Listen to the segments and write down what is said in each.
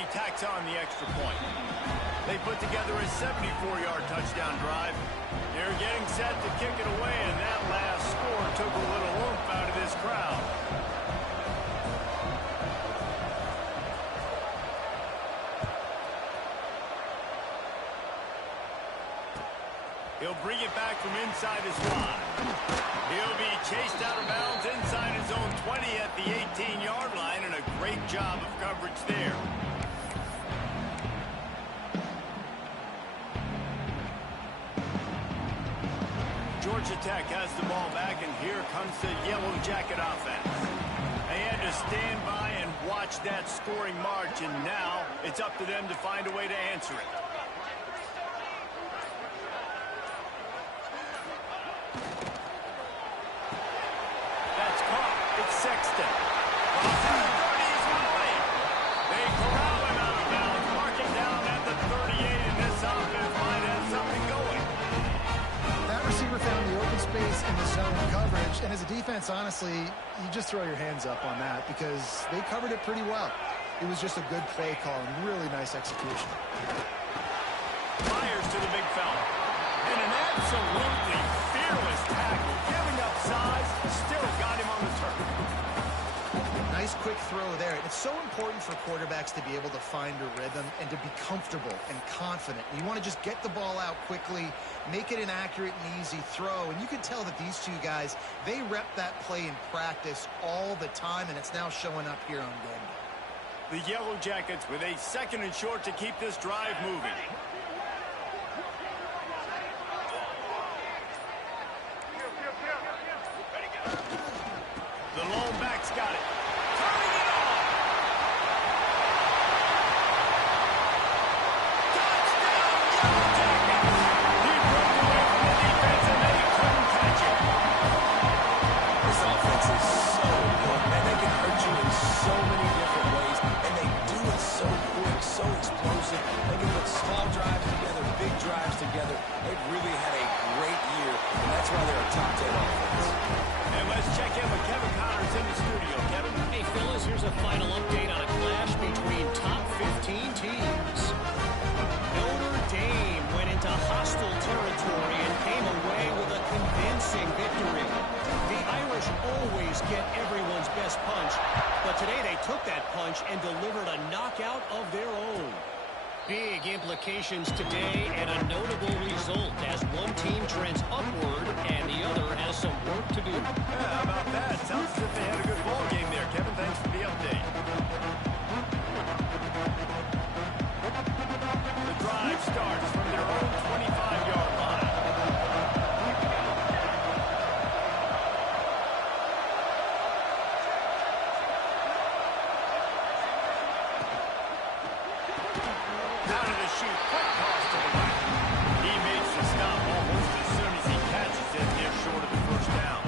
he tacks on the extra point. They put together a 74-yard touchdown drive. They're getting set to kick it away, and that last score took a little oomph out of this crowd. He'll bring it back from inside his line. He'll be chased out of bounds inside his own 20 at the 18-yard line, and a great job of coverage there. Georgia Tech has the ball back, and here comes the Yellow Jacket offense. They had to stand by and watch that scoring march, and now it's up to them to find a way to answer it. That's caught. It's Sexton. They corral him out of bounds, marking down at the 38, and this offense might have something going. That receiver found the open space in the zone coverage, and as a defense, honestly, you just throw your hands up on that because they covered it pretty well. It was just a good play call and really nice execution. Fires to the big fella. And an absolutely fearless tackle, giving up size, still got him on the turf. Nice quick throw there. It's so important for quarterbacks to be able to find a rhythm and to be comfortable and confident. You want to just get the ball out quickly, make it an accurate and easy throw. And you can tell that these two guys, they rep that play in practice all the time, and it's now showing up here on game day. The Yellow Jackets with a 2nd and short to keep this drive moving. The lone back's got it. Turning it on. Touchdown, Yellow Jackets. He broke away from the defense and they couldn't catch him. This offense is so good, man. They can hurt you in so many different ways, and they do it so quick, so explosive. They can put small drives together, big drives together. They've really had a great year, and that's why they're a top 10 offense. And let's check in with Kevin Connors in the studio. Kevin? Hey, fellas, here's a final update on a clash between top 15 teams. Notre Dame went into hostile territory and came away with a convincing victory. The Irish always get everyone's best punch, but today they took that punch and delivered a knockout of their own. Big implications today and a notable result as one team trends upward and the other has some work to do. Yeah, how about that? Sounds as if they had a good ball game there. Kevin, thanks for the update. The drive starts from their own 25-yard line. Out of the chute, quick toss to the right. He makes the stop almost as soon as he catches it. They're short of the first down.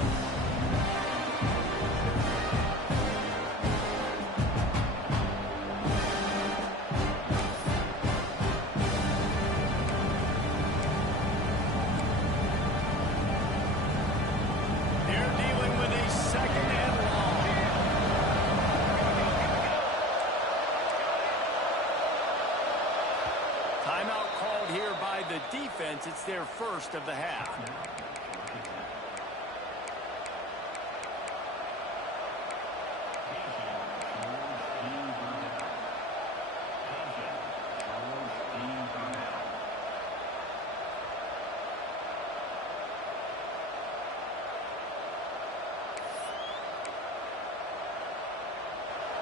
They're dealing with a 2nd and long. Timeout called here by the defense. It's their first of the half.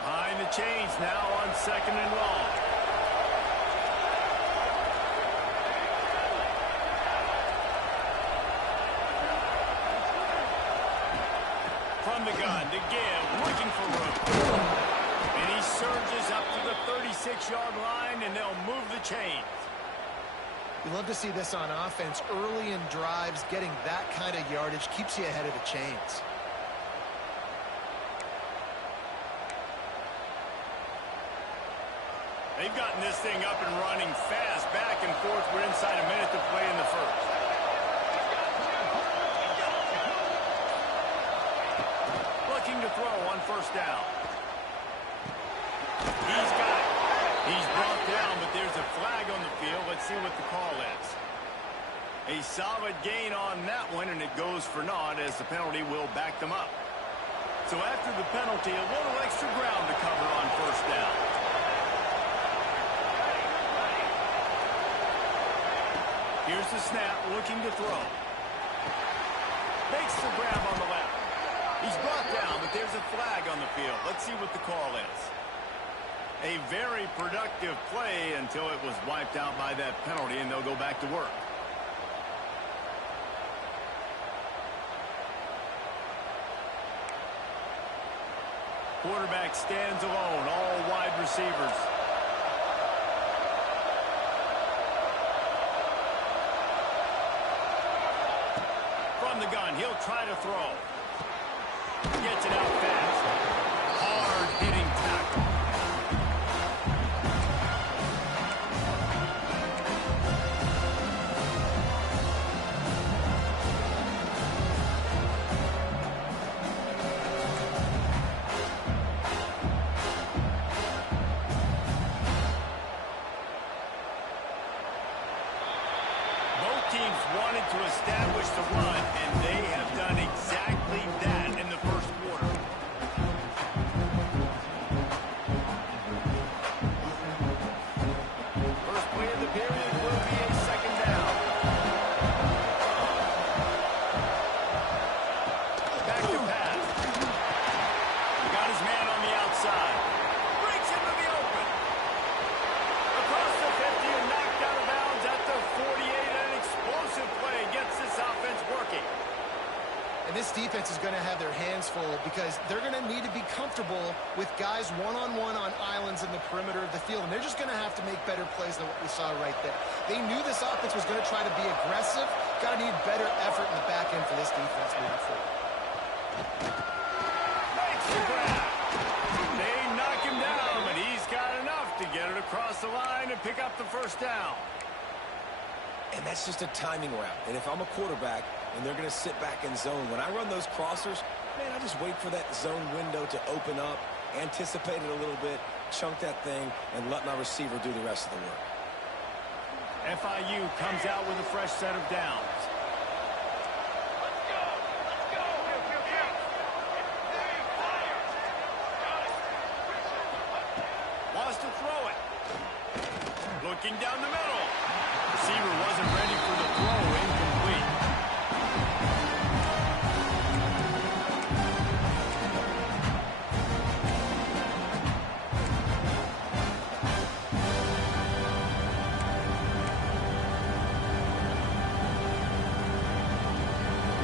Behind the chains now on 2nd and long. From the gun to give, looking for room. And he surges up to the 36-yard line, and they'll move the chains. You love to see this on offense. Early in drives, getting that kind of yardage keeps you ahead of the chains. They've gotten this thing up and running fast, back and forth. We're inside a minute to play in the first. Looking to throw on 1st down. He's got it. He's see what the call is. A solid gain on that one, and it goes for naught as the penalty will back them up. So after the penalty, a little extra ground to cover on first down. Here's the snap, looking to throw. Makes the grab on the left. He's brought down, but there's a flag on the field. Let's see what the call is. A very productive play until it was wiped out by that penalty, and they'll go back to work. Quarterback stands alone, all wide receivers. From the gun, he'll try to throw. Gets it out fast. Hard-hitting tackle. Teams wanted to establish the run, and they have done exactly that in the first quarter. First play of the period will be a second down. Back to pass. Got his man on the outside. Breaks into the open. Across the 50 and knocked out of bounds at the 48. Explosive play gets this offense working. And this defense is going to have their hands full because they're going to need to be comfortable with guys one-on-one on islands in the perimeter of the field. And they're just going to have to make better plays than what we saw right there. They knew this offense was going to try to be aggressive. Got to need better effort in the back end for this defense moving forward. Makes the grab. They knock him down, but he's got enough to get it across the line and pick up the first down. And that's just a timing route. And if I'm a quarterback and they're going to sit back in zone, when I run those crossers, man, I just wait for that zone window to open up, anticipate it a little bit, chunk that thing, and let my receiver do the rest of the work. FIU comes out with a fresh set of downs. Wants to throw it. Looking down the middle. Receiver wasn't ready for the throw, incomplete.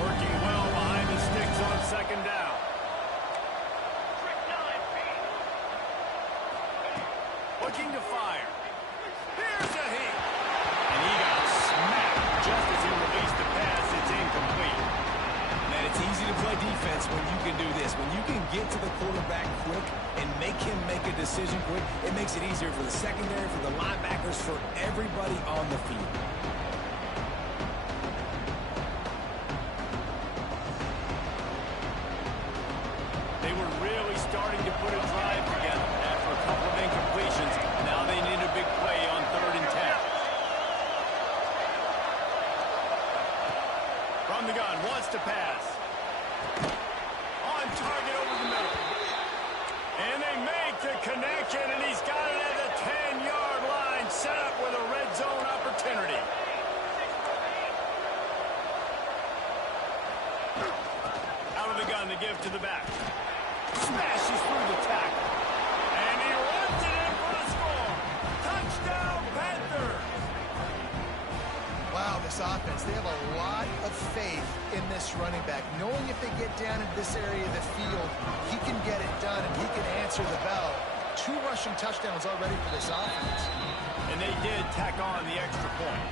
Working well behind the sticks on second down. Looking to fire. Here's a heat. And he got smacked just as he released the pass. It's incomplete. Man, it's easy to play defense when you can do this. When you can get to the quarterback quick and make him make a decision quick, it makes it easier for the secondary, for the linebackers, for everybody on the field. They were really starting to put a drive together after a couple of incompletions. Now they need a big play on 3rd and 10. From the gun, wants to pass. On target over the middle. And they make the connection, and he's got it at the 10-yard line, set up with a red zone opportunity. Out of the gun to give to the back. Smashes through the tackle. And he runs it in for a score. Touchdown, Panthers. Wow, this offense, they have a lot of faith in this running back. Knowing if they get down into this area of the field, he can get it done and he can answer the bell. 2 rushing touchdowns already for this offense. And they did tack on the extra point.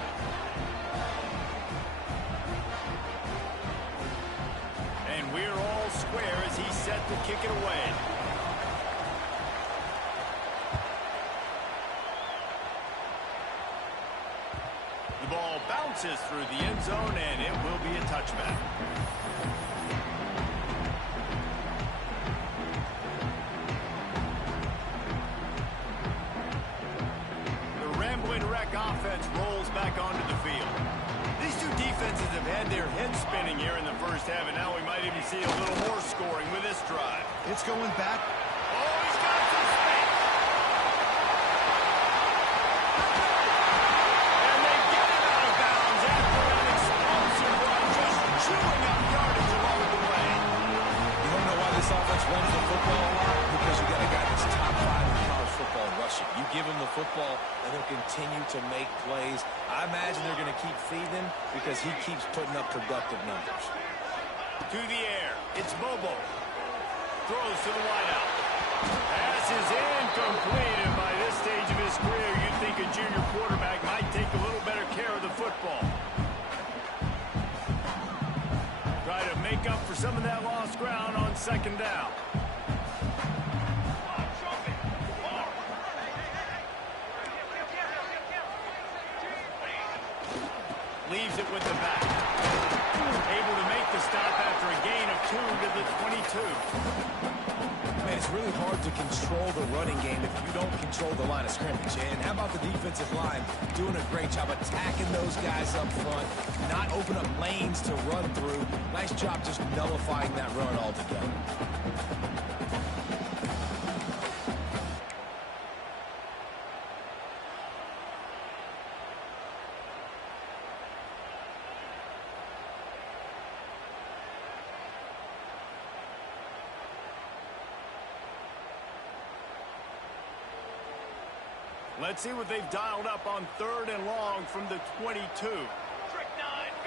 And we're all square as he's set to kick it away. The ball bounces through the end zone, and it will be a touchback. The Rambling Wreck offense rolls back onto the field. These two defenses have had their heads spinning here in the first half, and now we might even see a little more scoring with this drive. It's going back. Oh, he's got some space. And they get it out of bounds after an explosive run, just chewing up yardage along the way. You don't know why this offense runs the football a lot? Because you got a guy that's top 5 in college football rushing. You give him the football, and he'll continue to make plays. I imagine they're going to keep feeding him because he keeps putting up productive numbers. To the air. It's Bobo. Throws to the wideout. Pass is incomplete, and by this stage of his career, you'd think a junior quarterback might take a little better care of the football. Try to make up for some of that lost ground on second down. Leaves it with the back. Able to make the stop after a gain of 2 to the 22. Man, it's really hard to control the running game if you don't control the line of scrimmage. And how about the defensive line doing a great job attacking those guys up front, not open up lanes to run through. Nice job just nullifying that run altogether. Let's see what they've dialed up on 3rd and long from the 22. Trick 9B.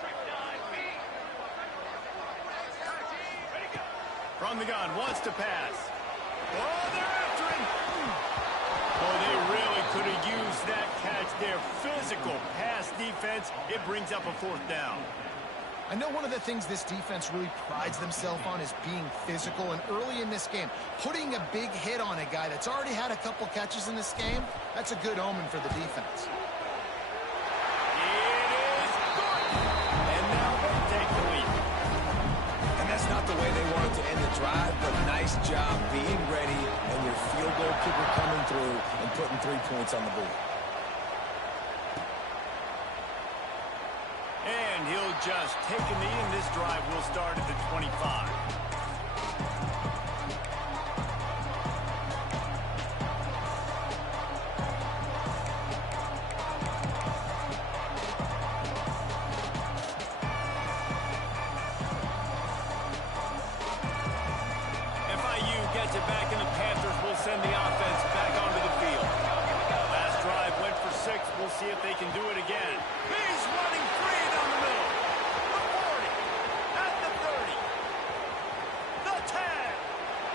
Trick 9B. Ready, go. From the gun, wants to pass. Oh, they're after him. Oh, they really could have used that catch there. Physical pass defense. It brings up a 4th down. I know one of the things this defense really prides themselves on is being physical, and early in this game, putting a big hit on a guy that's already had a couple catches in this game, that's a good omen for the defense. It is good. And now they take the lead. And that's not the way they wanted to end the drive, but nice job being ready and your field goal kicker coming through and putting 3 points on the board. And he'll just take a knee, and this drive will start at the 25. FIU gets it back, and the Panthers will send the offense back onto the field. Last drive went for 6. We'll see if they can do it again. He's running free down the middle. The 40, at the 30, the 10,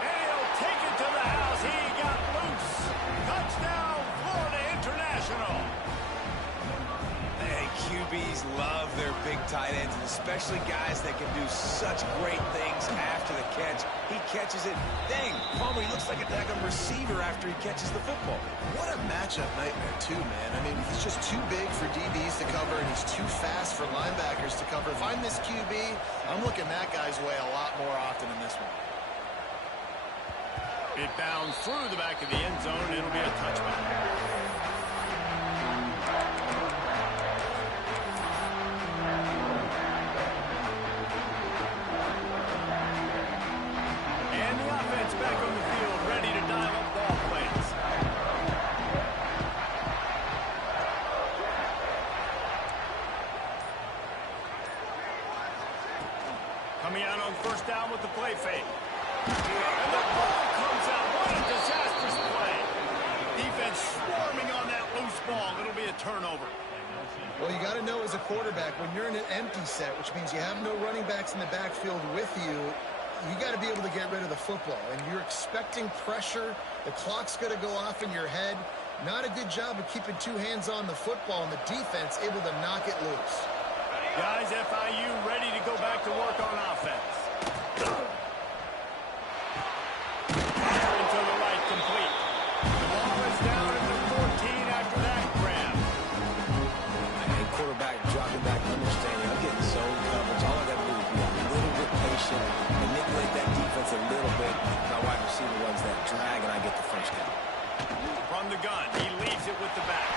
and he'll take it to the house. He got loose. Touchdown, Florida International. Hey, QBs love their big tight ends, and especially guys that can do such great things after the catch. He catches it. Dang, Palmer, he looks like a daggone receiver after he catches the football. What a matchup nightmare, too, man. I mean, he's just too big for DBs to cover, and he's too fast for linebackers to cover. If I'm this QB, I'm looking that guy's way a lot more often in this one. It bounds through the back of the end zone. It'll be a touchback. Back on the field, ready to dial up ball plays. Coming out on 1st down with the play fake. And the ball comes out. What a disastrous play. Defense swarming on that loose ball. It'll be a turnover. Well, you got to know as a quarterback, when you're in an empty set, which means you have no running backs in the backfield with you, you got to be able to get rid of the football, and you're expecting pressure. The clock's going to go off in your head. Not a good job of keeping 2 hands on the football, and the defense able to knock it loose. Guys, FIU ready to go back to work on offense. Into the right, complete. The ball is down at the 14 after that grab. And quarterback dropping back, understanding I'm getting zone coverage. All I got to do is be a little bit patient, manipulate that defense a little bit. My wide receiver runs that drag, and I get the first down. From the gun, he leaves it with the back.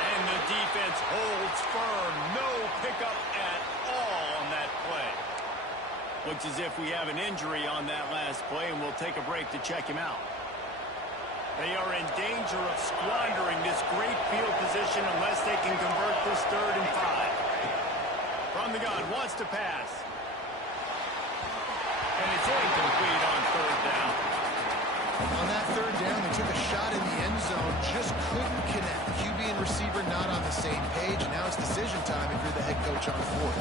And And the defense holds firm. No pickup at all on that play. Looks as if we have an injury on that last play, and we'll take a break to check him out. They are in danger of squandering this great field position unless they can convert this 3rd and 5. From the gun, wants to pass. And it's incomplete on 3rd down. On that 3rd down, they took a shot in the end zone, just couldn't connect. QB and receiver not on the same page. Now it's decision time if you're the head coach on 4th.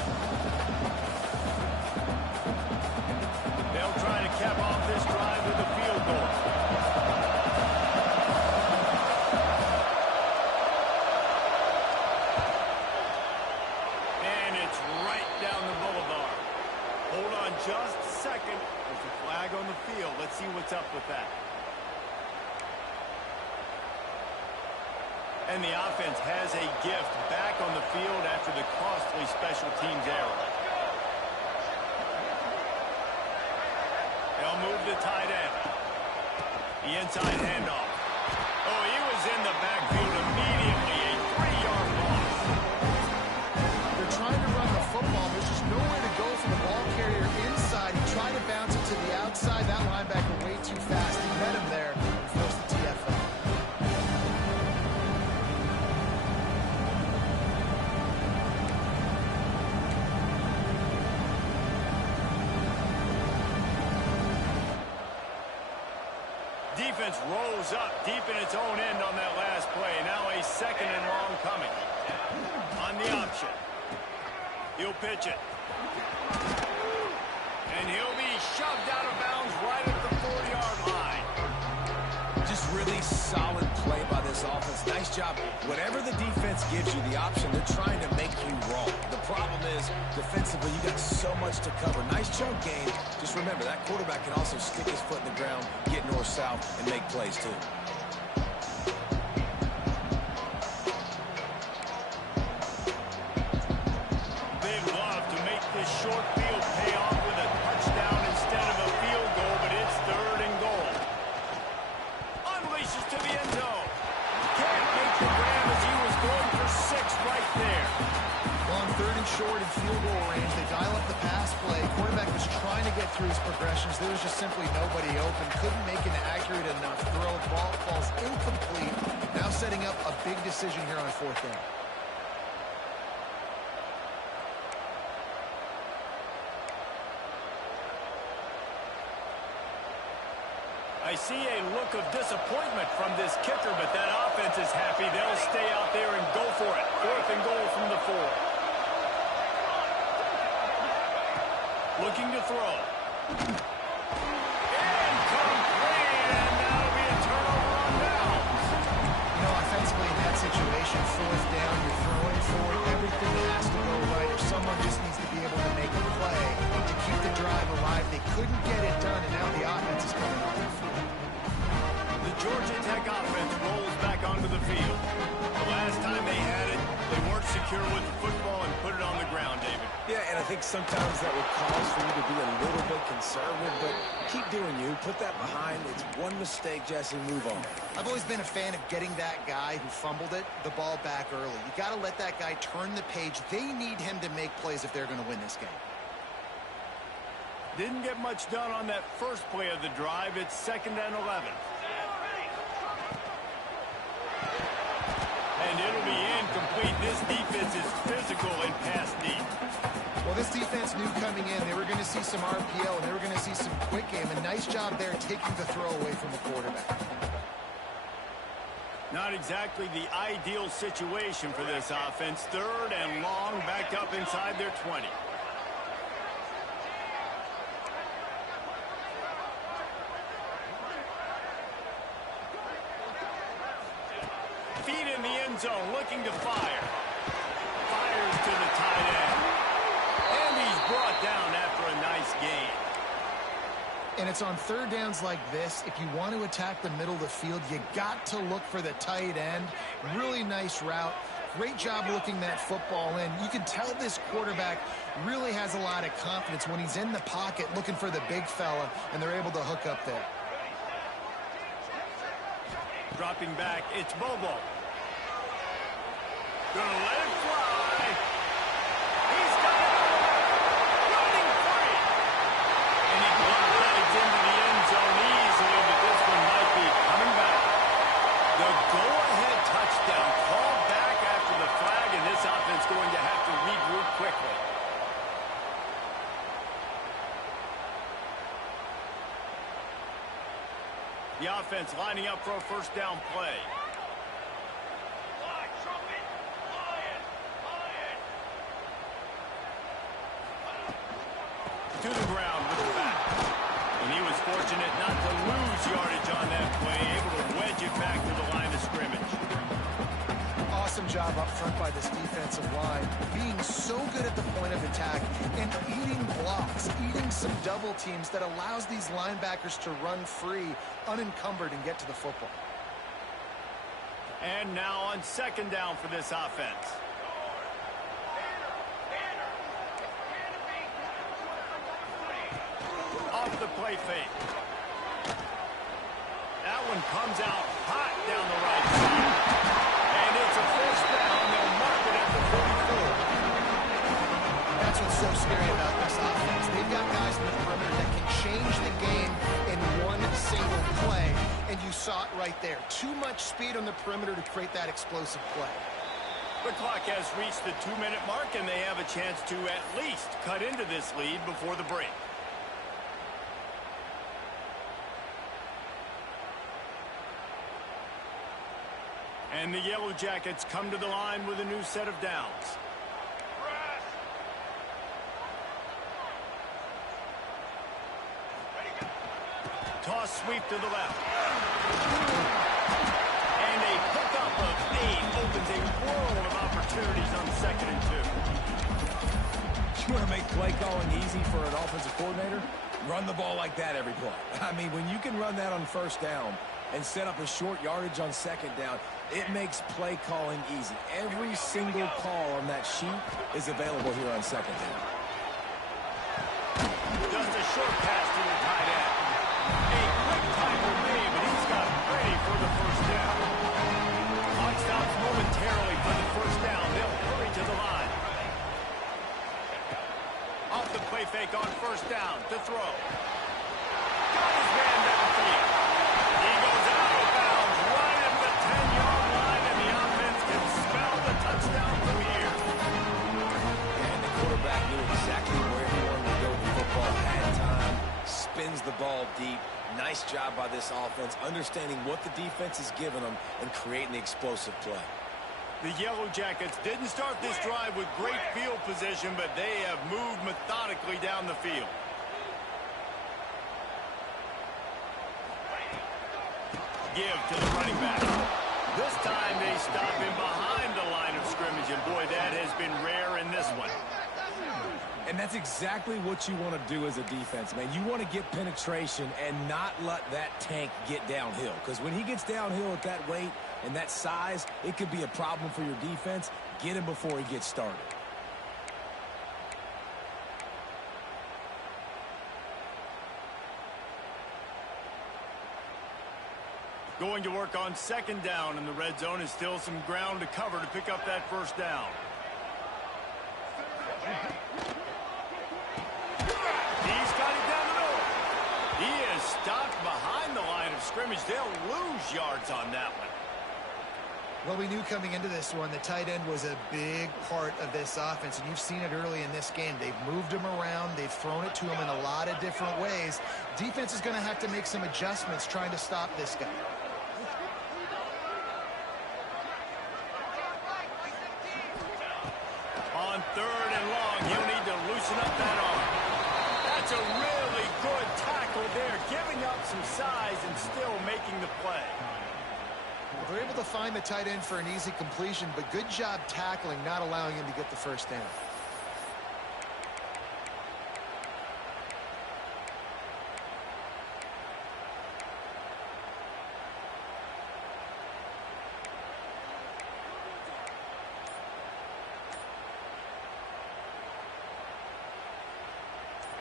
They'll try to cap off this drive with a field goal. And it's right down the boulevard. Hold on just a second. There's a flag on the field. Let's see what's up with that. And the offense has a gift back on the field after the costly special teams error. They'll move the tight end. The inside handoff. Oh, he was in the backfield immediately. A 3-yard loss. They're trying to run the football. There's just nowhere to go for the ball carrier inside. He tried to bounce it to the outside. That linebacker way too fast. He met him there and forced the TFL. Defense rolls up deep in its own end on that last play. Now a 2nd and long coming. On the option. He'll pitch it. And he'll be shoved out of bounds right at the 4-yard line. Just really solid play by this offense. Nice job. Whatever the defense gives you the option, they're trying to make you wrong. The problem is, defensively, you got so much to cover. Nice chunk game. Just remember, that quarterback can also stick his foot in the ground, get north-south, and make plays too. They'd love to make this short field pay off with a touchdown instead of a field goal, but it's 3rd and goal. Unleashes to the end zone. Can't make the grab as he was going for 6 right there. Well, on 3rd and short and field goal range, they dial up the pass play. Quarterback was trying to get through his progressions. There was just simply nobody open. Couldn't make an accurate enough throw. Ball falls incomplete. Now setting up a big decision here on 4th down. I see a look of disappointment from this kicker, but that offense is happy. They'll stay out there and go for it. 4th and goal from the 4. Looking to throw. Incomplete, and that'll be a turnover on downs. You know, offensively in that situation, 4th down, you're throwing for it. Everything has to go right, or someone just needs to be able to make a play to keep the drive alive. They couldn't get it done, and now the offense is coming on the field. The Georgia Tech offense rolls back onto the field. The last time they had it, they weren't secure with the football and put it on the ground, David. Yeah, and I think sometimes that would cause for you to be a little bit conservative, but keep doing you. Put that behind. It's one mistake, Jesse. Move on. I've always been a fan of getting that guy who fumbled it, the ball back early. You got to let that guy turn the page. They need him to make plays if they're going to win this game. Didn't get much done on that first play of the drive. It's 2nd and 11. And it'll be incomplete. This defense is physical and pass deep. Well, this defense knew coming in they were going to see some RPO and they were going to see some quick game. A nice job there taking the throw away from the quarterback. Not exactly the ideal situation for this offense. 3rd and long, backed up inside their 20. Feet in the end zone, looking to fire. Fires to the tight end. And he's brought down after a nice gain. And it's on 3rd downs like this. If you want to attack the middle of the field, you got to look for the tight end. Really nice route. Great job looking that football in. You can tell this quarterback really has a lot of confidence when he's in the pocket looking for the big fella, and they're able to hook up there. Dropping back, it's Bobo. Gonna let it fly. He's got it. Running free. And he glides into the end zone easily, but this one might be coming back. The go-ahead touchdown called back after the flag, and this offense going to have to regroup quickly. The offense lining up for a first down play. Fly, trumpet. Lion. Lion. To the ground with the back. And he was fortunate not to lose yardage on that play, able to wedge it back to the line of scrimmage. Awesome job up front by this defensive line, being so good at the point of attack and eating blocks, eating some double teams that allows these linebackers to run free, unencumbered, and get to the football. And now on second down for this offense. Off the play fake. That one comes out hot down the right side. And it's a first down. They'll mark it at the 44. That's what's so scary about this offense. They've got guys in the perimeter that can change the game in one single play, and you saw it right there. Too much speed on the perimeter to create that explosive play. The clock has reached the 2-minute mark, and they have a chance to at least cut into this lead before the break. And the Yellow Jackets come to the line with a new set of downs. Press. Ready, go. Toss sweep to the left. And a pickup of 8 opens a world of opportunities on 2nd and 2. You want to make play calling easy for an offensive coordinator? Run the ball like that every play. I mean, when you can run that on first down and set up a short yardage on second down, it makes play calling easy. Every single call on that sheet is available here on second down. Just a short pass to the tight end. A quick tackle made, but he's got ready for the first down. Clock stops momentarily for the first down. They'll hurry to the line. Off the play fake on first down to throw. Got his man downfield. He goes out of bounds right at the 10-yard line, and the offense can smell the touchdown from here. And the quarterback knew exactly where he wanted to go with the football, had time, spins the ball deep. Nice job by this offense, understanding what the defense is giving them and creating the explosive play. The Yellow Jackets didn't start this drive with great field position, but they have moved methodically down the field. Give to the running back. This time they stop him behind the line of scrimmage, and boy, that has been rare in this one. And that's exactly what you want to do as a defense, man. You want to get penetration and not let that tank get downhill. Because when he gets downhill at that weight and that size, it could be a problem for your defense. Get him before he gets started. Going to work on second down, and the red zone is still some ground to cover to pick up that first down. He's got it down the middle. He is stopped behind the line of scrimmage. They'll lose yards on that one. Well, we knew coming into this one, the tight end was a big part of this offense, and you've seen it early in this game. They've moved him around. They've thrown it to him in a lot of different ways. Defense is going to have to make some adjustments trying to stop this guy. On 3rd and long, he'll need to loosen up that arm. That's a really good tackle there, giving up some size and still making the play. They're able to find the tight end for an easy completion, but good job tackling, not allowing him to get the first down.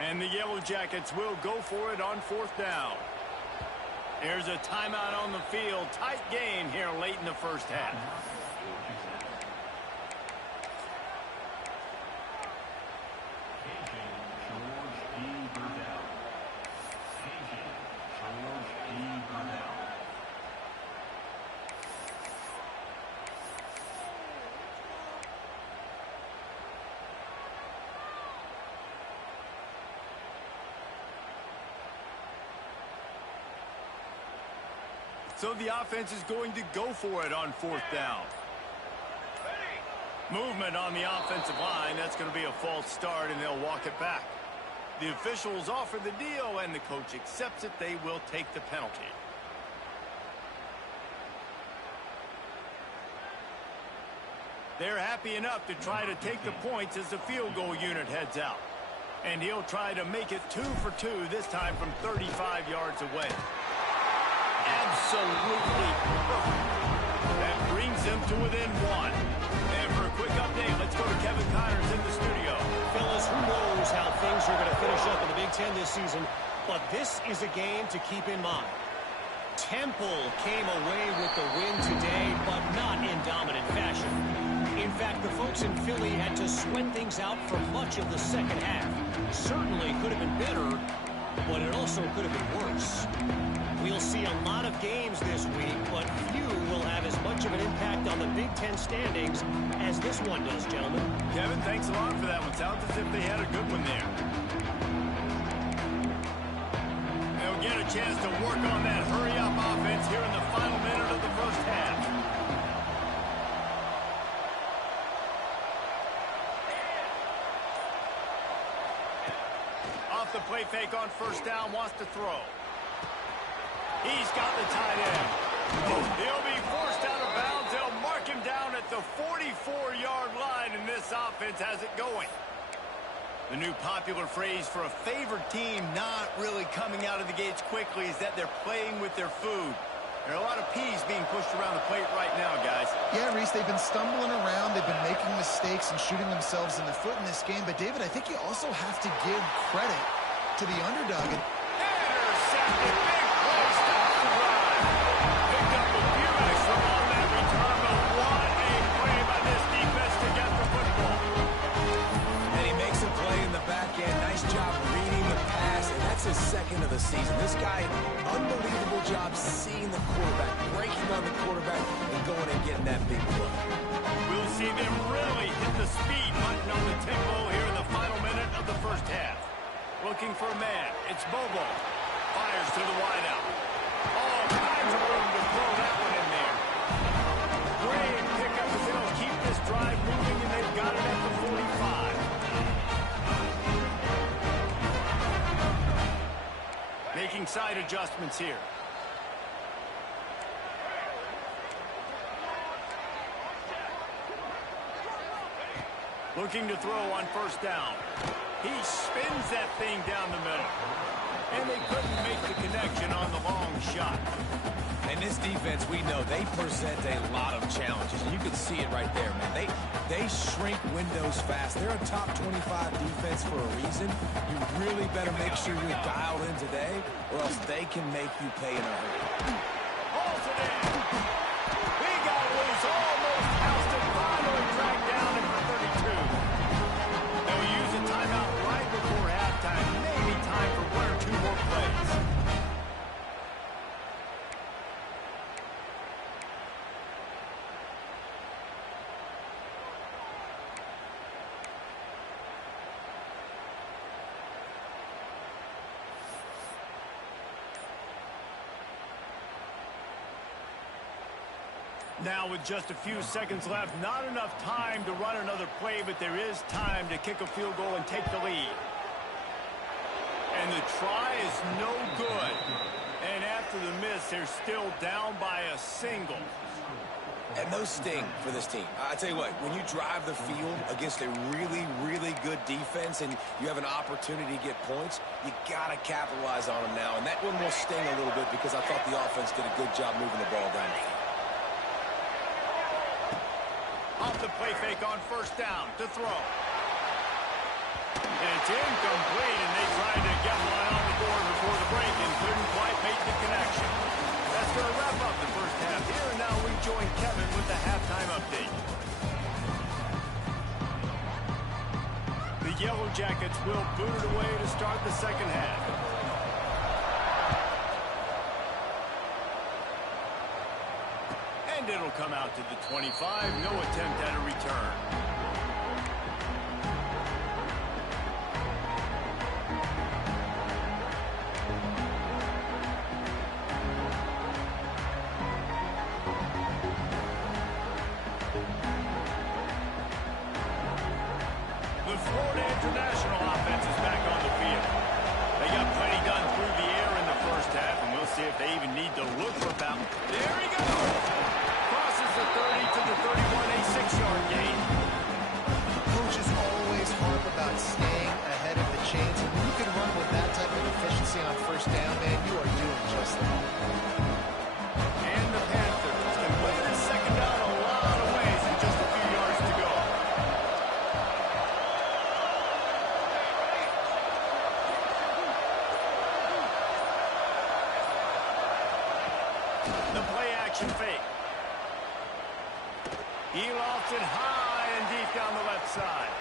And the Yellow Jackets will go for it on 4th down. There's a timeout on the field. Tight game here late in the first half. So the offense is going to go for it on 4th down. Movement on the offensive line. That's going to be a false start, and they'll walk it back. The officials offer the deal, and the coach accepts it. They will take the penalty. They're happy enough to try to take the points as the field goal unit heads out. And he'll try to make it 2 for 2, this time from 35 yards away. Absolutely perfect. That brings them to within 1. And for a quick update, let's go to Kevin Connors in the studio. Fellas, who knows how things are going to finish up in the Big Ten this season, but this is a game to keep in mind. Temple came away with the win today, but not in dominant fashion. In fact, the folks in Philly had to sweat things out for much of the second half. Certainly could have been better, but it also could have been worse. We'll see a lot of games this week, but few will have as much of an impact on the Big Ten standings as this one does, gentlemen. Kevin, thanks a lot for that one. Sounds as if they had a good one there. They'll get a chance to work on that hurry-up offense here in the final minute of the first half. Off the play fake on 1st down, wants to throw. He's got the tight end. He'll be forced out of bounds. They'll mark him down at the 44-yard line, and this offense has it going. The new popular phrase for a favored team not really coming out of the gates quickly is that they're playing with their food. There are a lot of peas being pushed around the plate right now, guys. Yeah, Reese, they've been stumbling around. They've been making mistakes and shooting themselves in the foot in this game. But, David, I think you also have to give credit to the underdog. Intercepted. Big play. Stop the drive. Picked up a few extra on that return, but what a play by this defense to get the football. And he makes a play in the back end. Nice job reading the pass, and that's his second of the season. This guy, unbelievable job seeing the quarterback, breaking on the quarterback, and going and getting that big play. We'll see them really hit the speed button on the tempo here in the final minute of the first half. Looking for a man. It's Bobo. Fires to the wideout. All kinds of room to throw that one in there. Great pickup as they'll keep this drive moving, and they've got it at the 45. Making side adjustments here. Looking to throw on 1st down. He spins that thing down the middle. And they couldn't make the connection on the long shot. And this defense, we know, they present a lot of challenges. And you can see it right there, man. They shrink windows fast. They're a top 25 defense for a reason. You really better make sure you're dialed in today, or else they can make you pay in a hurry. Hauls it in. He got loose, almost ousted, finally tracked down at the 32. They'll use a timeout right before halftime. Maybe time for 1 or 2 more plays. Now with just a few seconds left, not enough time to run another play, but there is time to kick a field goal and take the lead. And the try is no good. And after the miss, they're still down by a single. And those sting for this team. I tell you what, when you drive the field against a really, really good defense and you have an opportunity to get points, you got to capitalize on them now. And that one will sting a little bit because I thought the offense did a good job moving the ball down the field. Off the play fake on 1st down to throw. And it's incomplete, and they tried to get one on the board before the break and couldn't quite make the connection. That's going to wrap up the first half here, and now we join Kevin with the halftime update. The Yellow Jackets will boot it away to start the second half. And it'll come out to the 25. No attempt at a return. The play action fake. He lofts it high and deep down the left side.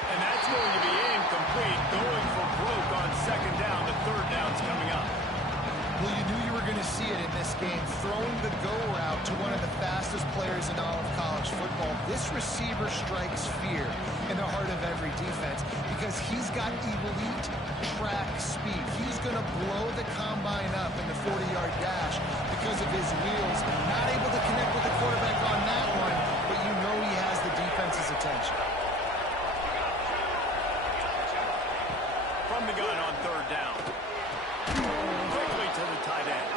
And that's going to be incomplete. Going for broke on second down. The third down's coming up. Well, you knew you were going to see it in this game. Throwing the go route to one of the fastest players in all of college football. This receiver strikes fear in the heart of every defense because he's got elite track speed. He's going to blow the combine up in the 40-yard dash because of his wheels. Not able to connect with the quarterback on that one, but you know he has the defense's attention. From the gun on third down. Quickly to the tight end.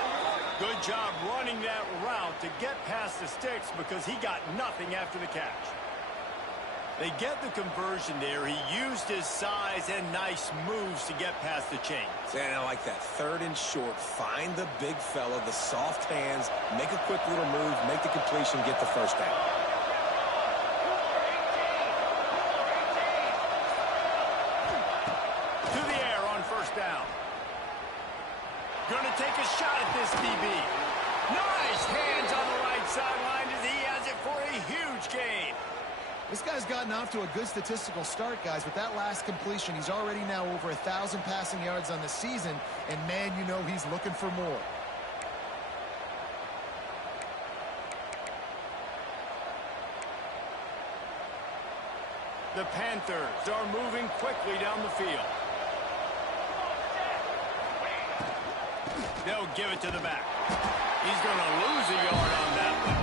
Good job running that route to get past the sticks because he got nothing after the catch. They get the conversion there. He used his size and nice moves to get past the chains. And I like that. Third and short. Find the big fella, the soft hands, make a quick little move, make the completion, get the first down. To the air on first down. Going to take a shot at this DB. Nice hands on the right sideline as he has it for a huge gain. This guy's gotten off to a good statistical start, guys. With that last completion, he's already now over 1,000 passing yards on the season, and man, you know he's looking for more. The Panthers are moving quickly down the field. They'll give it to the back. He's going to lose a yard on that one.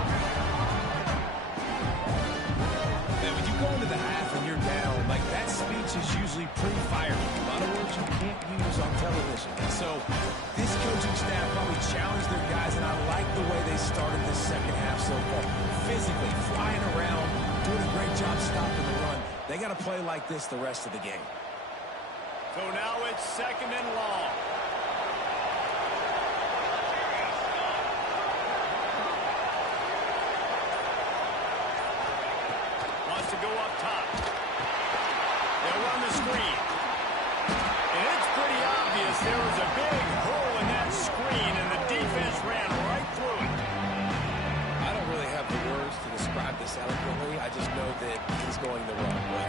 And when you go into the half and you're down, like that speech is usually pretty fiery. A lot of words you can't use on television. And so this coaching staff probably challenged their guys, and I like the way they started this second half so far. Physically, flying around, doing a great job stopping the run. They got to play like this the rest of the game. So now it's second and long. To go up top. They'll run the screen. And it's pretty obvious there was a big hole in that screen, and the defense ran right through it. I don't really have the words to describe this eloquently. I just know that he's going the wrong way.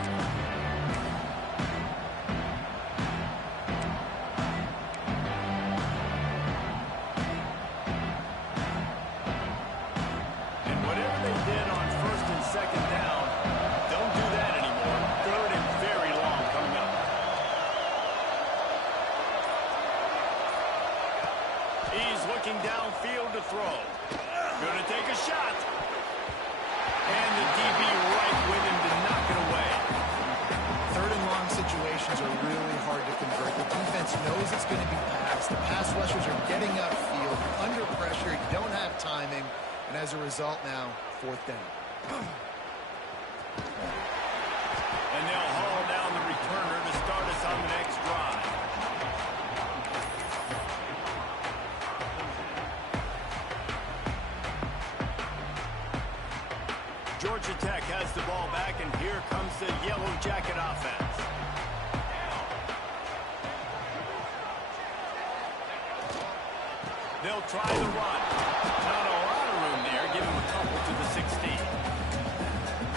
And whatever they did on first and second down, don't do that anymore. Third and very long coming up. He's looking downfield to throw. Going to take a shot. And the DB right with him to knock it away. Third and long situations are really hard to convert. The defense knows it's going to be passed. The pass rushers are getting upfield. You're under pressure. You don't have timing. And as a result now, fourth down. And they'll haul down the returner to start us on the next drive. Georgia Tech has the ball back, and here comes the Yellow Jacket offense. They'll try the run. Not a lot of room there. Give him a couple to the 16.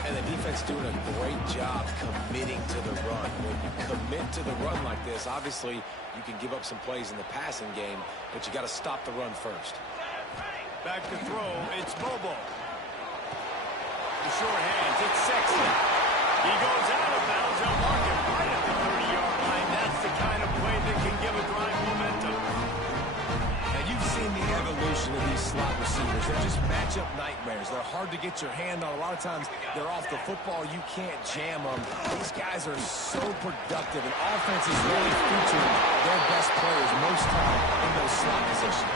And the defense doing a great job committing to the run. When you commit to the run like this, obviously you can give up some plays in the passing game, but you got to stop the run first. Back to throw. It's Bobo. The short hands. It's Sexton. He goes out of bounds. They'll mark him right at the 30-yard line. That's the kind of play that can give a drive momentum. And you've seen the evolution of these slot receivers. They're just matchup nightmares. They're hard to get your hand on. A lot of times they're off the football. You can't jam them. These guys are so productive, and offenses really feature their best players most time in those slot positions.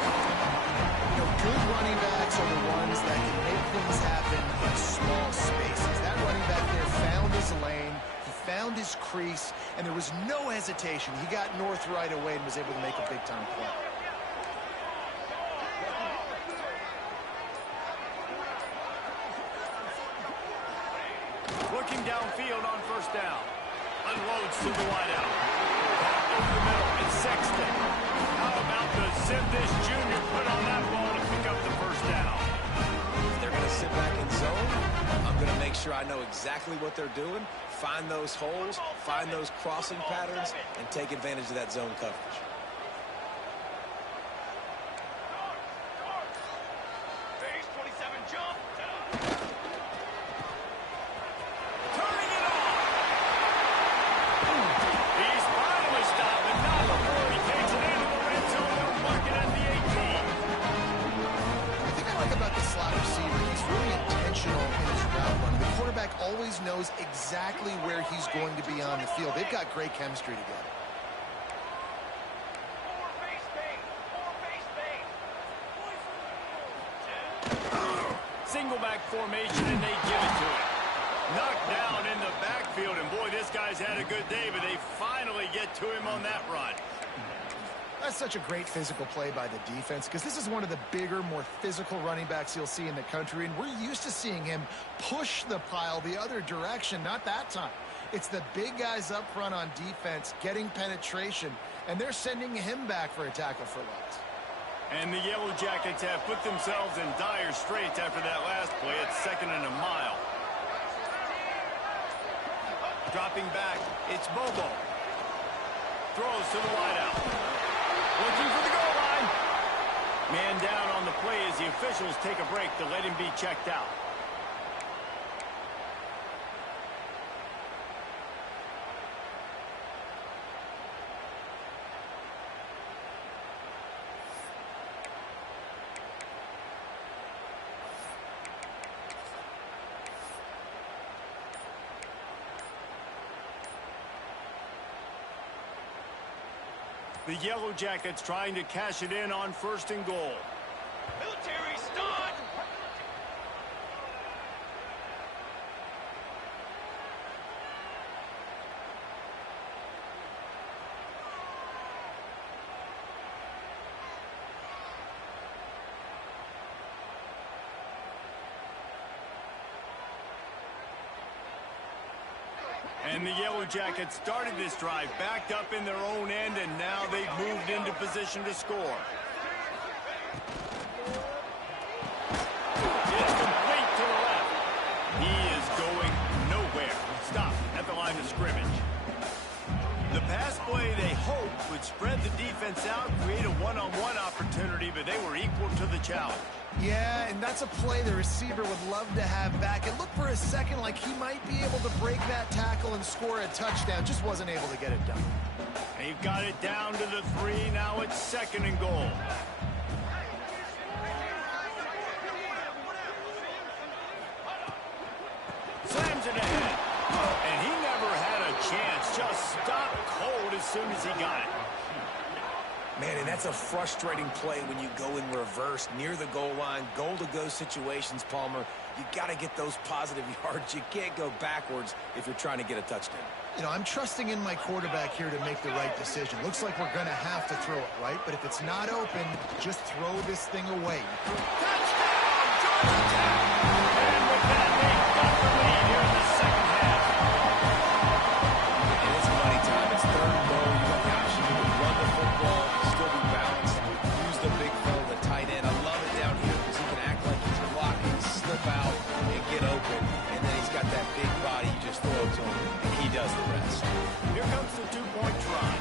You know, good running backs are the ones that can make things happen in small spaces. That running back there found his lane, he found his crease, and there was no hesitation. He got north right away and was able to make a big-time play. Looking downfield on first down. Unloads to the wideout. Caught over the middle. It's Sexton. How about the Zimdish Jr. put on that ball to pick up I know exactly what they're doing, find those holes, find those crossing patterns, and take advantage of that zone coverage. Base 27 jump. Turning it on. He's finally stopped, and not before he takes it into the red zone. They'll mark it at the 18. The thing I like about the slot receiver, he's really intentional in his route run. The quarterback always knows exactly where he's going to be on the field. They've got great chemistry together. Four base base. Four base base. Single back formation, and they give it to him. Knocked down in the backfield, and boy, this guy's had a good day, but they finally get to him on that run. That's such a great physical play by the defense because this is one of the bigger, more physical running backs you'll see in the country, and we're used to seeing him push the pile the other direction. Not that time. It's the big guys up front on defense getting penetration, and they're sending him back for a tackle for loss. And the Yellow Jackets have put themselves in dire straits after that last play. It's 2nd and a mile. Dropping back, it's Bobo. Throws to the wideout. Looking for the goal line. Man down on the play as the officials take a break to let him be checked out. The Yellow Jackets trying to cash it in on 1st and goal. Military start. And the Yellow Jackets started this drive backed up in their own end, and now they've moved into position to score. It's complete to the left. He is going nowhere. Stop at the line of scrimmage. The pass play they hoped would spread the defense out, create a one-on-one opportunity, but they were equal to the challenge. Yeah, and that's a play the receiver would love to have back. It looked for a second like he might be able to break that tackle and score a touchdown. Just wasn't able to get it done. They've got it down to the 3. Now it's 2nd and goal. Slams it ahead. And he never had a chance. Just stopped cold as soon as he got it. Man, and that's a frustrating play when you go in reverse near the goal line, goal-to-go situations, Palmer. You got to get those positive yards. You can't go backwards if you're trying to get a touchdown. You know, I'm trusting in my quarterback here to make the right decision. Looks like we're going to have to throw it, right? But if it's not open, just throw this thing away. Touchdown, Georgia Tech! And with that, they've got the lead here in the second half. And it's money time. It's 3rd and goal. You have the option to run the football, still be balanced. Use the big fella, the tight end. I love it down here because he can act like he's blocking, slip out, and get open. And then he's got that big body you just throw to him, and he does the rest. Here comes the 2-point try.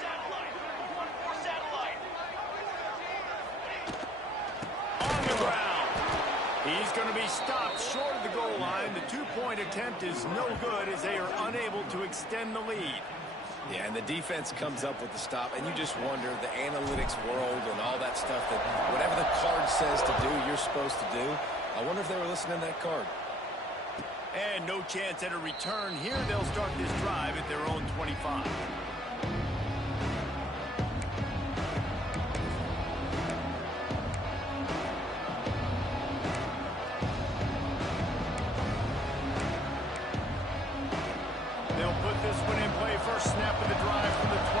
Satellite. 1-4 satellite. On the ground. He's going to be stopped short of the goal line. The 2-point attempt is no good as they are unable to extend the lead. Yeah, and the defense comes up with the stop, and you just wonder, the analytics world and all that stuff, that whatever the card says to do, you're supposed to do. I wonder if they were listening to that card. And no chance at a return here. They'll start this drive at their own 25. They'll put this one in play. First snap of the drive from the 25.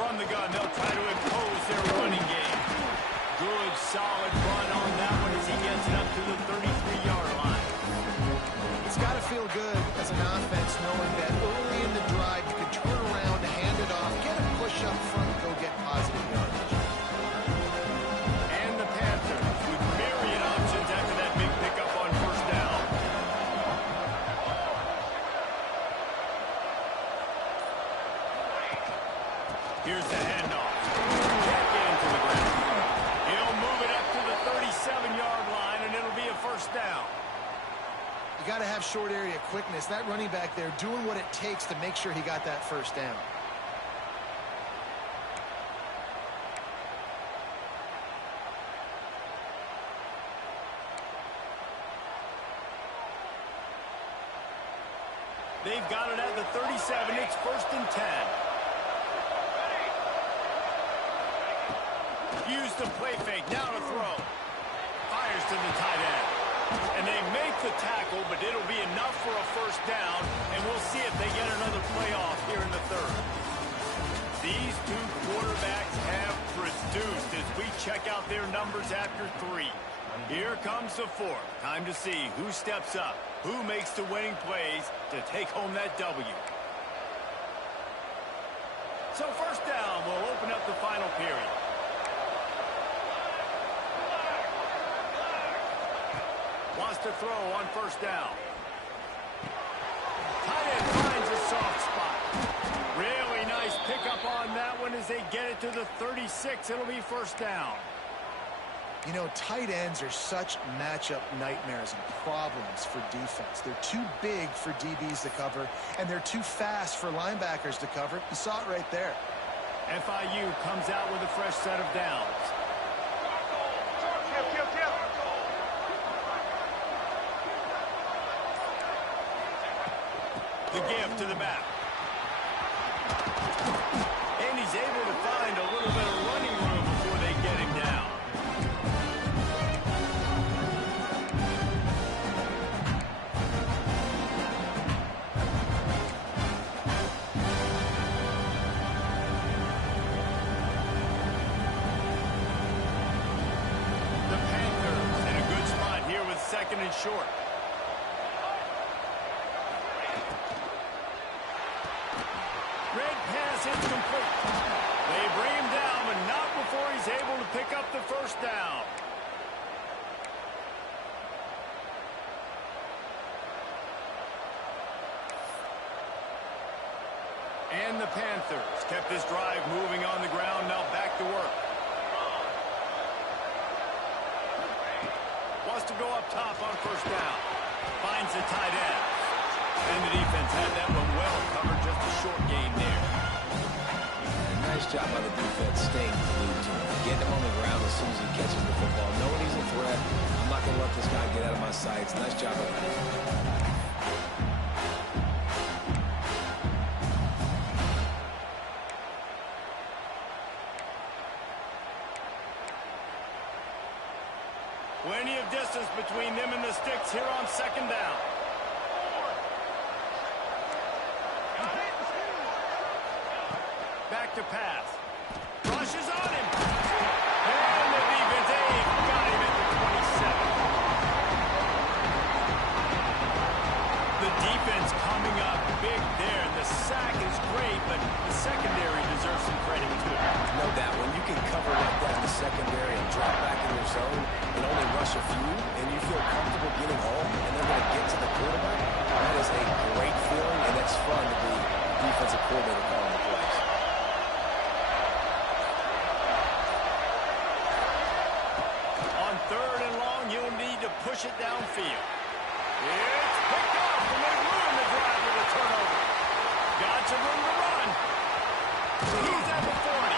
From the gun, they'll try to impose their running game. Good, solid run on that one as he gets it up to the 33-yard line. It's got to feel good as an offense knowing that early in the drive you can turn around, hand it off, get a push up front, and go get positive yardage. And the Panthers with myriad options after that big pickup on first down. Here's the handoff. Back into the ground. He'll move it up to the 37-yard line, and it'll be a first down. You got to have short area quickness. That running back there doing what it takes to make sure he got that first down. They've got it at the 37. It's first and 10. Used the play fake. Now to throw. Fires to the tight end. And they make the tackle, but it'll be enough for a first down, and we'll see if they get another playoff here in the third. These two quarterbacks have produced as we check out their numbers after 3. Here comes the fourth. Time to see who steps up, who makes the winning plays to take home that W. So first down will open up the final period. Wants to throw on first down. Tight end finds a soft spot. Really nice pickup on that one as they get it to the 36. It'll be first down. You know, tight ends are such matchup nightmares and problems for defense. They're too big for DBs to cover, and they're too fast for linebackers to cover. You saw it right there. FIU comes out with a fresh set of downs. The give to the back. And he's able to find a little bit of running room before they get him down. The Panthers in a good spot here with second and short. Red pass incomplete. They bring him down, but not before he's able to pick up the first down. And the Panthers kept this drive moving on the ground. Now back to work. Wants to go up top on first down. Finds the tight end. And the defense had that one well covered, just a short gain there. Nice job by the defense staying glued to him. Getting him on the ground as soon as he catches the football. Knowing he's a threat, I'm not going to let this guy get out of my sights. Nice job of that. Plenty of distance between them and the sticks here on second down. Back to pass. Rushes on him. And the defense got him at the 27. The defense coming up big there. The sack is great, but the secondary deserves some credit too. No doubt, when you can cover like that in the secondary and drop back in your zone and only rush a few, and you feel comfortable getting home, and they're going to get to the quarterback, that is a great feeling, and it's fun to be a defensive coordinator calling the plays. On third and long, he'll need to push it downfield. It's picked up, and they ruin the drive with a turnover. Got some room to run. He's at the 40.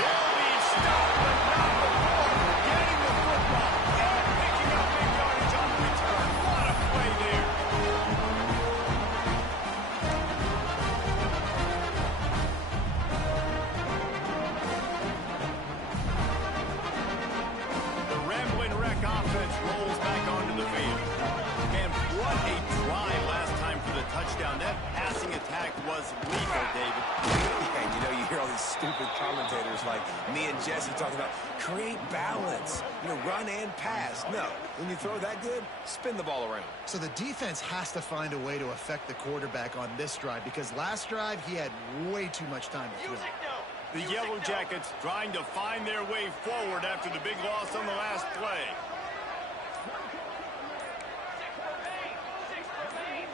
They'll be stopped, but not before getting the football and picking up big yardage on the return. What a play there. The Ramblin' Wreck offense rolls back onto the field. And what a drive last time for the touchdown. That passing attack was lethal, David. And you know, you hear all these stupid commentators like me and Jesse talking about create balance, run and pass. No, when you throw that good, spin the ball around. So the defense has to find a way to affect the quarterback on this drive because last drive he had way too much time to throw. Music no. The Yellow Jackets trying to find their way forward after the big loss on the last play. 6 remain.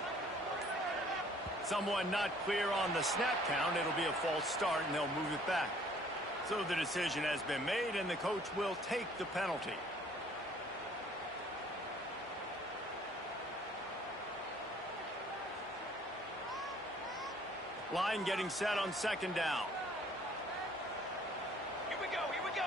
Someone not clear on the snap count. It'll be a false start, and they'll move it back. So the decision has been made, and the coach will take the penalty. Line getting set on second down. Here we go, here we go.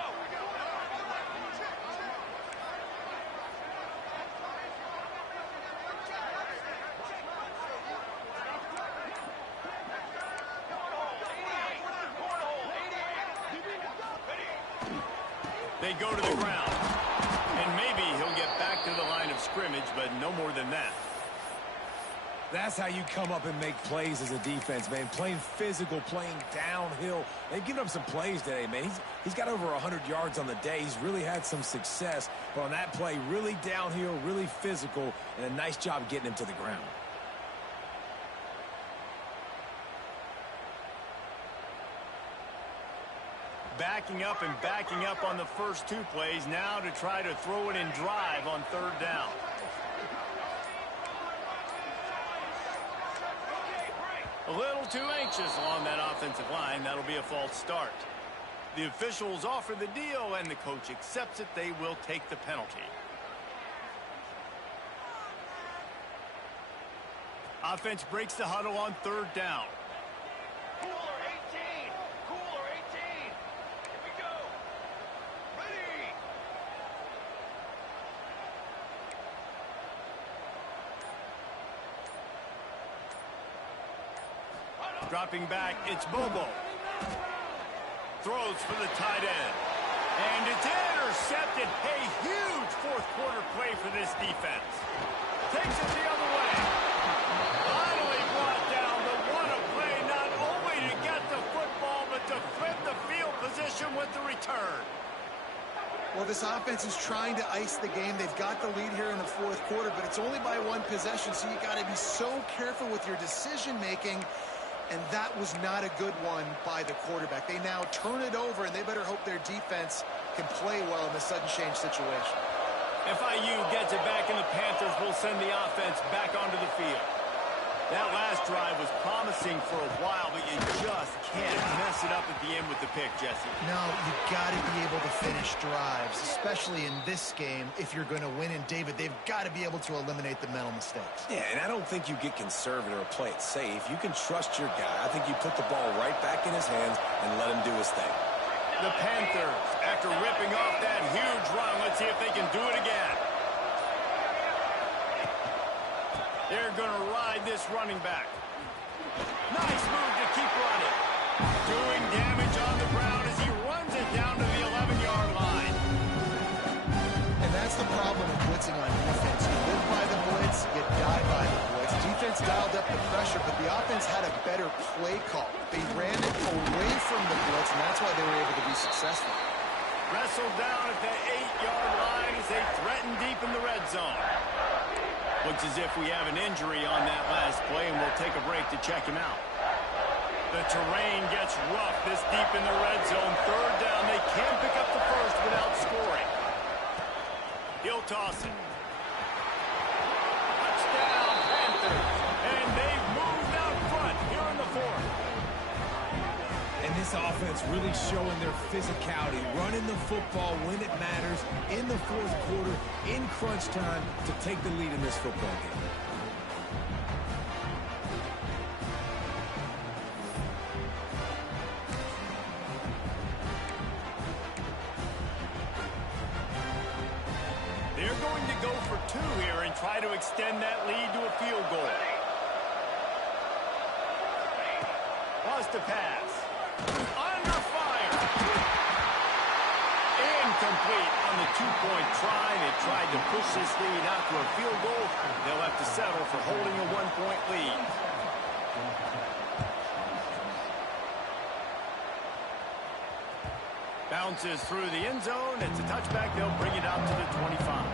They go to the ground. And maybe he'll get back to the line of scrimmage, but no more than that. That's how you come up and make plays as a defense, man. Playing physical, playing downhill. They've given up some plays today, man. He's got over 100 yards on the day. He's really had some success. But on that play, really downhill, really physical, and a nice job getting him to the ground. Backing up and backing up on the first two plays now to try to throw it in drive on third down. A little too anxious along that offensive line. That'll be a false start. The officials offer the deal, and the coach accepts it. They will take the penalty. Offense breaks the huddle on third down. Cooler 18. Cooler 18. Here we go. Ready. Dropping back, it's Bobo. Throws for the tight end. And it's intercepted. A huge fourth quarter play for this defense. Takes it the other way. Finally brought down, but what a play, not only to get the football, but to flip the field position with the return. Well, this offense is trying to ice the game. They've got the lead here in the fourth quarter, but it's only by one possession, so you got to be so careful with your decision-making. And that was not a good one by the quarterback. They now turn it over, and they better hope their defense can play well in the sudden change situation. FIU gets it back, and the Panthers will send the offense back onto the field. That last drive was promising for a while, but you just can't mess it up at the end with the pick, Jesse. No, you got to be able to finish drives, especially in this game if you're going to win. And, David, they've got to be able to eliminate the mental mistakes. Yeah, and I don't think you get conservative or play it safe. You can trust your guy. I think you put the ball right back in his hands and let him do his thing. The Panthers, after ripping off that huge run, let's see if they can do it again. They're going to ride this running back. Nice move to keep running. Doing damage on the ground as he runs it down to the 11-yard line. And that's the problem with blitzing on defense. You live by the blitz, you die by the blitz. Defense dialed up the pressure, but the offense had a better play call. They ran it away from the blitz, and that's why they were able to be successful. Wrestled down at the 8-yard line as they threaten deep in the red zone. Looks as if we have an injury on that last play, and we'll take a break to check him out. The terrain gets rough this deep in the red zone. Third down, they can't pick up the first without scoring. He'll toss it. Touchdown, Panthers. And they've moved out front here in the fourth. And this offense really showing their physicality, running the football when it matters, in the fourth quarter, in crunch time, to take the lead in this football game. They're going to go for two here and try to extend that lead to a field goal. Lost a pass. Under fire. Incomplete on the two-point try. They tried to push this lead out to a field goal. They'll have to settle for holding a one-point lead. bounces through the end zone. It's a touchback. They'll bring it out to the 25.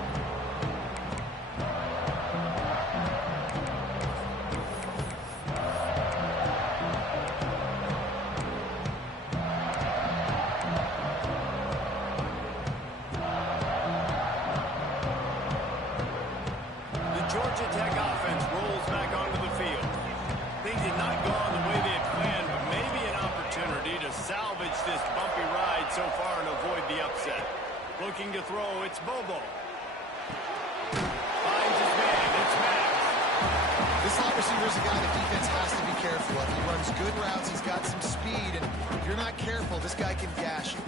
Georgia Tech offense rolls back onto the field. Things did not go on the way they had planned, but maybe an opportunity to salvage this bumpy ride so far and avoid the upset. Looking to throw, it's Bobo. Finds his man, it's Max. This slot receiver is a guy the defense has to be careful of. He runs good routes, he's got some speed, and if you're not careful, this guy can gash you.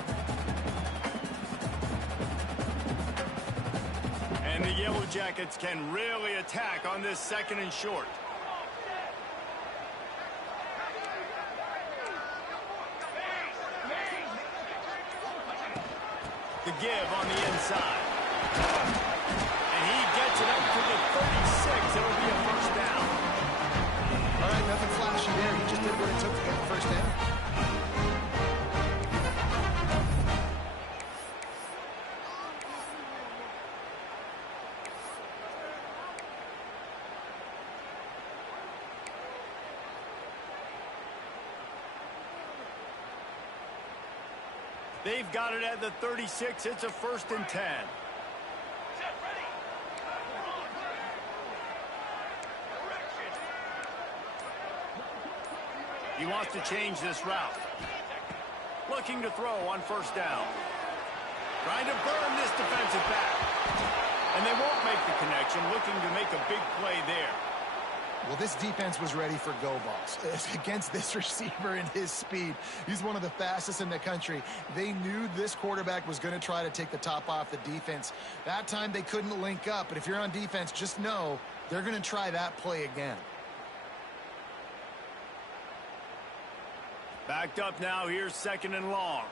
And the Yellow Jackets can really attack on this 2nd and short. The give on the inside. And he gets it up to the 36. It'll be a first down. All right, nothing flashy there. He just did what it took to get the first down. They've got it at the 36. It's a 1st and 10. He wants to change this route. Looking to throw on 1st down. Trying to burn this defensive back. And they won't make the connection. Looking to make a big play there. Well, this defense was ready for go balls against this receiver and his speed. He's one of the fastest in the country. They knew this quarterback was going to try to take the top off the defense. That time they couldn't link up, but if you're on defense, just know they're going to try that play again. Backed up now. Here's 2nd and long.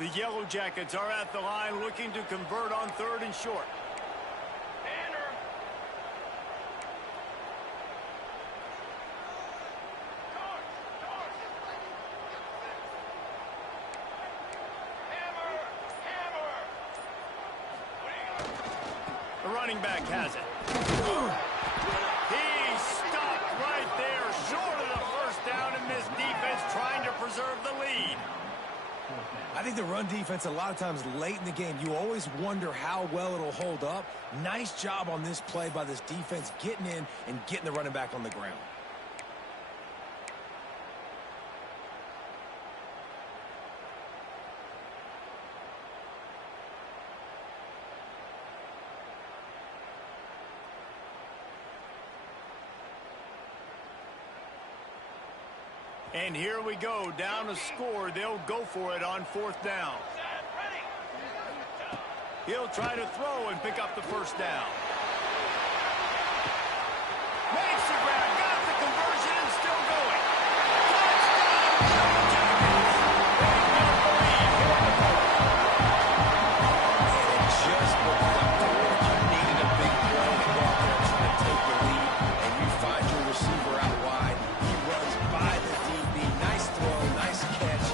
The Yellow Jackets are at the line looking to convert on 3rd and short. The running back has it. He stopped right there, short of the 1st down, and this defense trying to preserve the lead. I think the run defense, a lot of times late in the game, you always wonder how well it'll hold up. Nice job on this play by this defense, getting in and getting the running back on the ground. And here we go, down a score. They'll go for it on 4th down. He'll try to throw and pick up the 1st down. Makes the grab, got the conversion, and still going. And just without the work, you needed a big play to go out there and try to take the lead, and you find your receiver out wide. He runs by the DB. Nice throw, nice catch.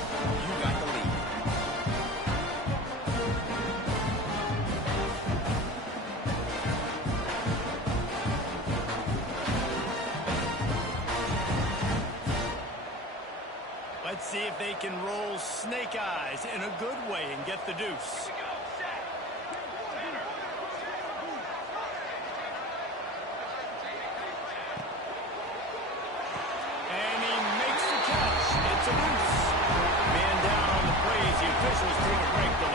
You got the lead. Let's see if they can roll snake eyes in a good way and get the deuce. And he makes the catch. It's a deuce. Man down on the plays. The officials take a break. The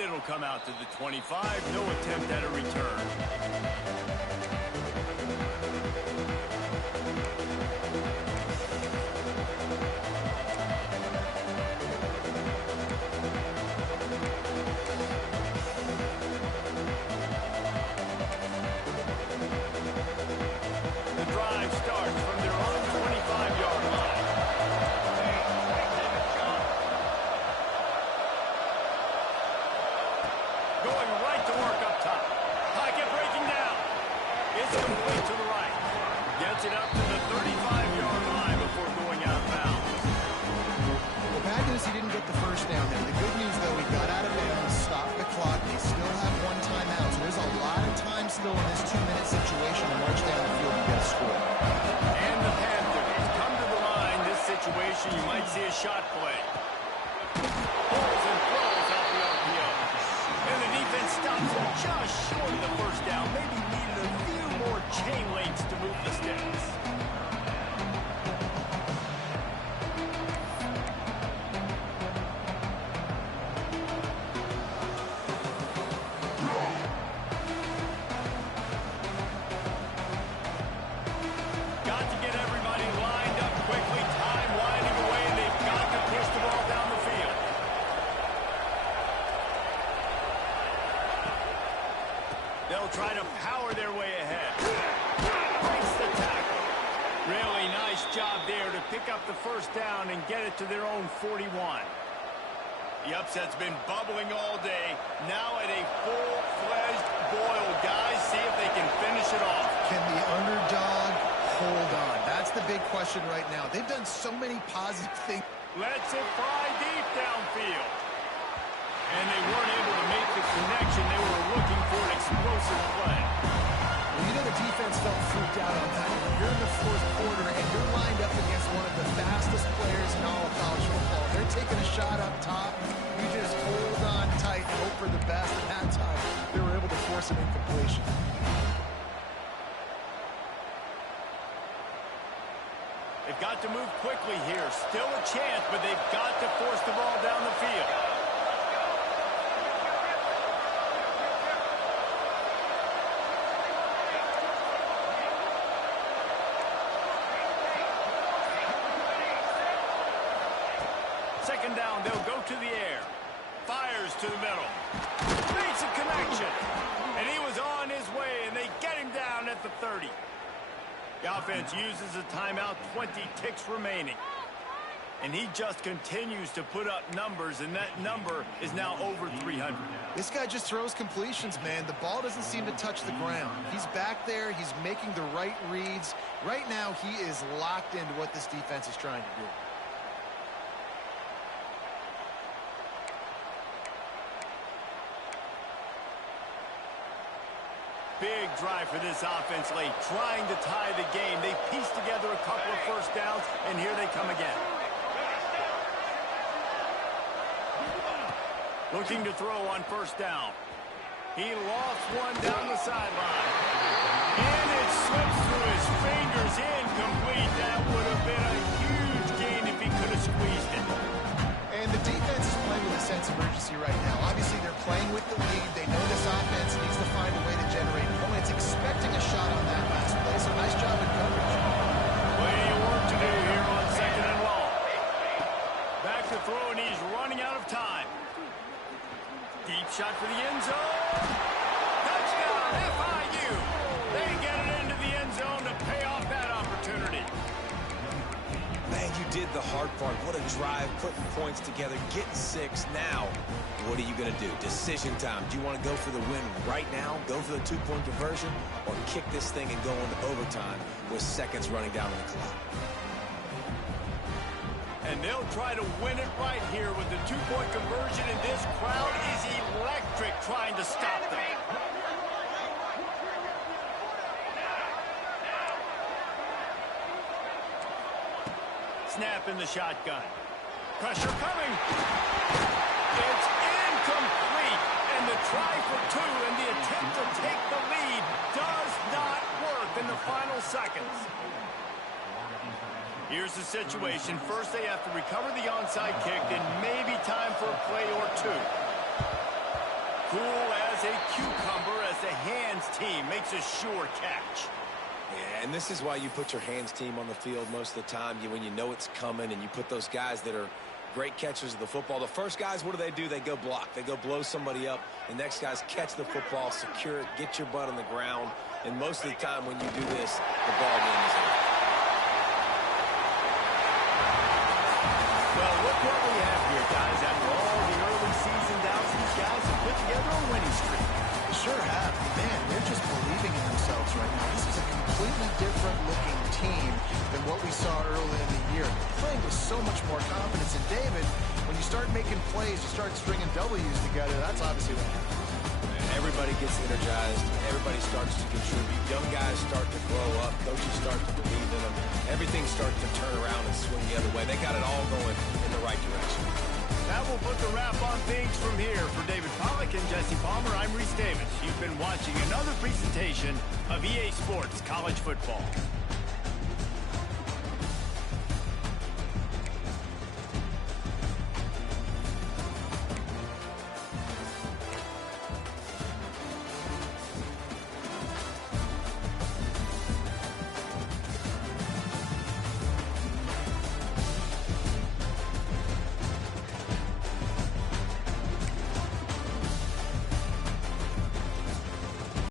it'll come out to the 25. No attempt at a return. Still in this 2-minute situation to march down the field and get a score. And the Panthers come to the line. This situation, you might see a shot play. Pulls and throws out the RPO. And the defense stops him just short of the first down. Maybe needed a few more chain links to move the sticks. They'll try to power their way ahead. Breaks the tackle. Really nice job there to pick up the first down and get it to their own 41. The upset's been bubbling all day. Now at a full-fledged boil. Guys, see if they can finish it off. Can the underdog hold on? That's the big question right now. They've done so many positive things. Lets it fly deep downfield. And they weren't able to make the connection. They were looking for an explosive play. Well, you know the defense felt freaked out on that. You're in the fourth quarter, and you're lined up against one of the fastest players in all of college football. They're taking a shot up top. You just hold on tight and hope for the best. At that time, they were able to force an incompletion. They've got to move quickly here. Still a chance, but they've got to force the ball down the field. Second down, they'll go to the air. Fires to the middle. Makes a connection. And he was on his way, and they get him down at the 30. The offense uses a timeout, 20 ticks remaining. And he just continues to put up numbers, and that number is now over 300. This guy just throws completions, man. The ball doesn't seem to touch the ground. He's back there. He's making the right reads. Right now, he is locked into what this defense is trying to do. Big drive for this offense late, trying to tie the game. They pieced together a couple of first downs, and here they come again. Looking to throw on first down. He lost one down the sideline. And it slips through his fingers, incomplete. That would have been a huge gain if he could have squeezed it. And the defense is playing with a sense of urgency right now. Obviously, they're playing with the lead. They know this offense needs to find a way to generate points, expecting a shot on that last play. So nice job in coverage. Plenty of work to do here on second and long. Back to throw, and he's running out of time. Deep shot for the end zone. Touchdown, FIU. They get it into the end zone to pay off that opportunity. Man, you did the hard part. What a drive, putting points together, getting 6. Now, what are you going to do? Decision time. Do you want to go for the win right now, go for the 2-point conversion, or kick this thing and go into overtime with seconds running down on the clock? And they'll try to win it right here with the 2-point conversion, and this crowd is electric trying to stop them. Snap in the shotgun. Pressure coming. It's incomplete. And the try for 2 and the attempt to take the lead does not work in the final seconds. Here's the situation. First, they have to recover the onside kick, and maybe time for a play or two. Cool as a cucumber as the hands team makes a sure catch. Yeah, and this is why you put your hands team on the field most of the time. When you know it's coming, and you put those guys that are great catchers of the football. The first guys, what do? They go block. They go blow somebody up. The next guys catch the football, secure it, get your butt on the ground. And most of the time when you do this, the ball game is over. Well, look what we have here, guys. After all the early season doubts, these guys have put together a winning streak. They sure have. Man, they're just believing in themselves right now. This is a completely different looking team than what we saw early in the year. Playing with so much more confidence. And David, when you start making plays, you start stringing W's together, that's obviously what happens. Everybody gets energized. Everybody starts to contribute. Young guys start to grow up. Coaches start to believe in them. Everything starts to turn around and swing the other way. They got it all going in the right direction. That will put the wrap on things from here. For David Pollack and Jesse Palmer, I'm Reese Davis. You've been watching another presentation of EA Sports College Football.